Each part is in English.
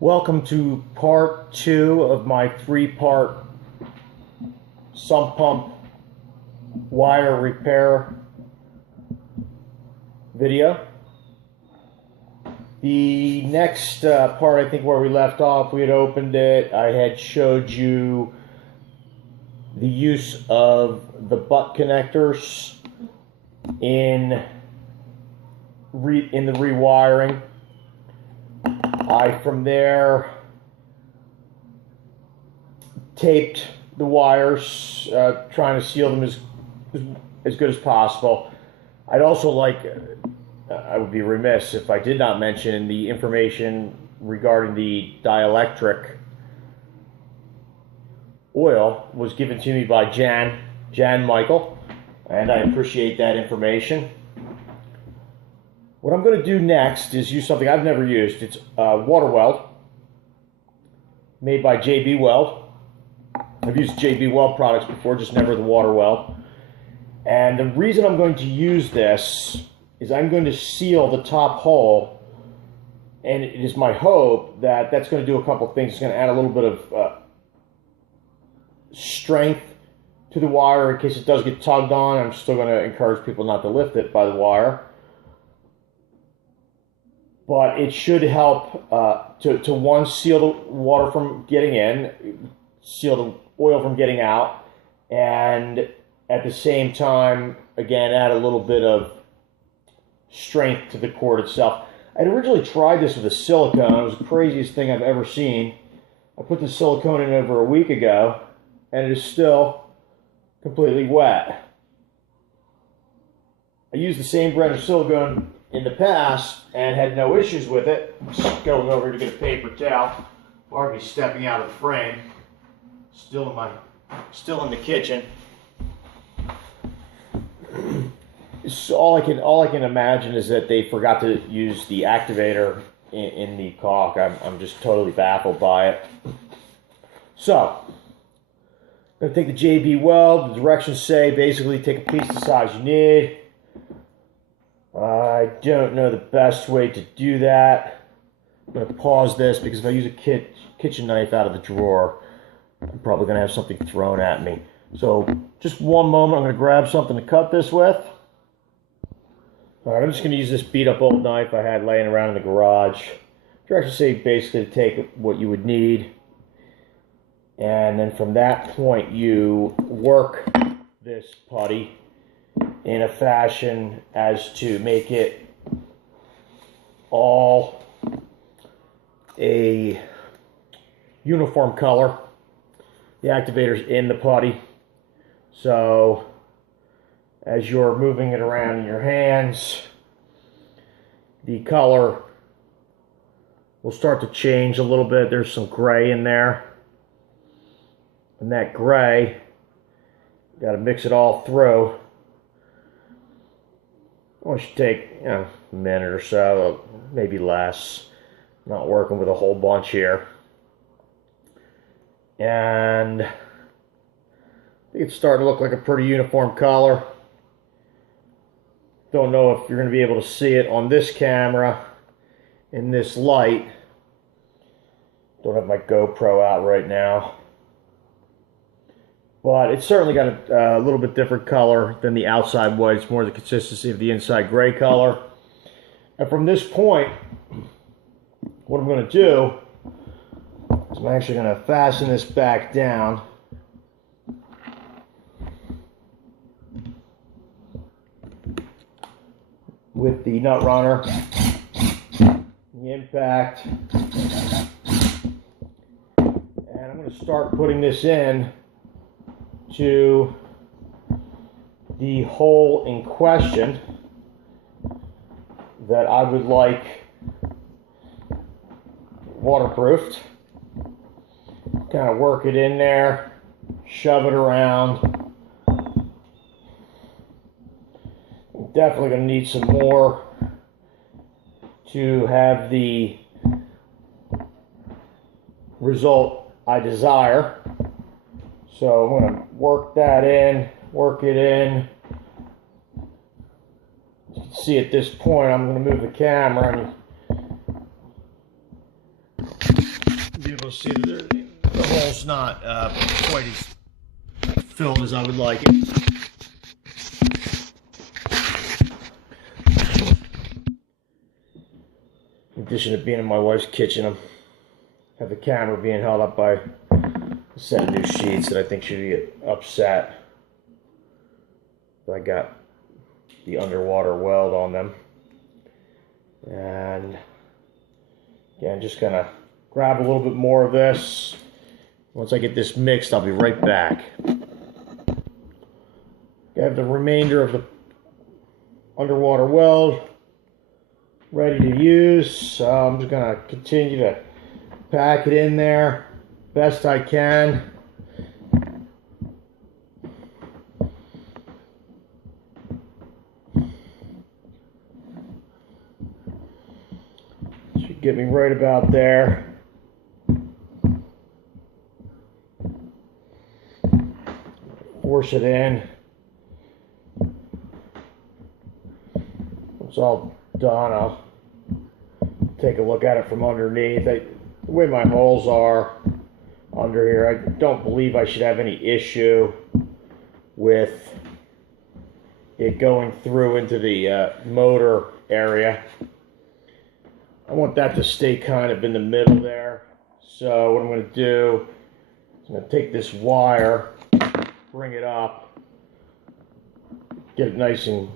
Welcome to part 2 of my 3-part sump pump wire repair video. The next part, I think where we left off, we had opened it. I had showed you the use of the butt connectors in the rewiring. From there, taped the wires, trying to seal them as good as possible. I'd also I would be remiss if I did not mention the information regarding the dielectric oil was given to me by Jan Michael, and I appreciate that information. What I'm going to do next is use something I've never used. It's water weld, made by JB Weld. I've used JB Weld products before, just never the water weld. And the reason I'm going to use this is I'm going to seal the top hole, and it is my hope that that's going to do a couple things. It's going to add a little bit of strength to the wire in case it does get tugged on. I'm still going to encourage people not to lift it by the wire. But it should help to one, seal the water from getting in, seal the oil from getting out, and at the same time, again, add a little bit of strength to the cord itself. I'd originally tried this with a silicone. It was the craziest thing I've ever seen. I put the silicone in over a week ago, and it is still completely wet. I used the same brand of silicone in the past and had no issues with it. Just going over to get a paper towel, or be stepping out of the frame. Still in the kitchen. So all I can imagine is that they forgot to use the activator in the caulk. I'm just totally baffled by it. So I'm going to take the JB Weld. The directions say basically take a piece the size you need. I don't know the best way to do that. I'm going to pause this because if I use a kitchen knife out of the drawer, I'm probably going to have something thrown at me. So just one moment, I'm going to grab something to cut this with. All right, I'm just going to use this beat up old knife I had laying around in the garage. Directions say basically to take what you would need. And then from that point, you work this putty in a fashion as to make it all a uniform color. The activator's in the putty, so as you're moving it around in your hands, the color will start to change a little bit. There's some gray in there, and that gray, you got to mix it all through. Well, it should take a minute or so, maybe less. I'm not working with a whole bunch here. And I think it's starting to look like a pretty uniform color. Don't know if you're going to be able to see it on this camera in this light. Don't have my GoPro out right now. But it's certainly got a little bit different color than the outside white. It's more the consistency of the inside gray color. And from this point, what I'm going to do is I'm actually going to fasten this back down. With the nut runner, the impact. And I'm going to start putting this in to the hole in question that I would like waterproofed. Kind of work it in there, shove it around. Definitely going to need some more to have the result I desire. So I'm going to work that in, work it in. You can see at this point I'm going to move the camera and be able to see that the hole's not quite as filled as I would like it. In addition to being in my wife's kitchen, I have the camera being held up by a set of new sheets that I think should get upset. I got the underwater weld on them. And again, just gonna grab a little bit more of this. Once I get this mixed, I'll be right back. I have the remainder of the underwater weld ready to use. So I'm just gonna continue to pack it in there best I can. Should get me right about there. Force it in. It's all done. I'll take a look at it from underneath. The way my holes are under here, I don't believe I should have any issue with it going through into the motor area. I want that to stay kind of in the middle there. So what I'm going to do is I'm going to take this wire, bring it up, get it nice and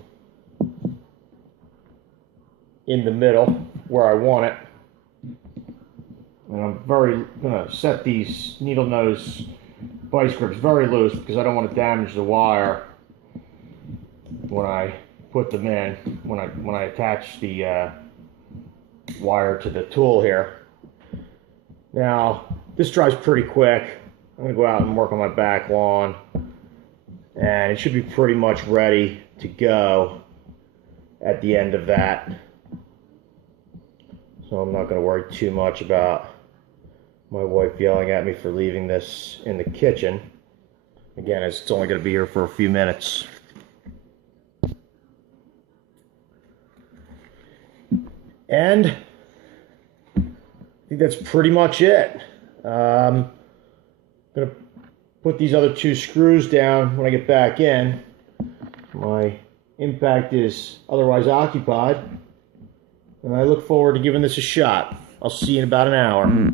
in the middle where I want it. And I'm going to set these needle nose vice grips very loose because I don't want to damage the wire when I put them in, when I attach the wire to the tool here. Now, this dries pretty quick. I'm going to go out and work on my back lawn, and it should be pretty much ready to go at the end of that. So I'm not going to worry too much about my wife yelling at me for leaving this in the kitchen. Again, it's only going to be here for a few minutes. And I think that's pretty much it. I'm going to put these other two screws down when I get back in. My impact is otherwise occupied. And I look forward to giving this a shot. I'll see you in about an hour.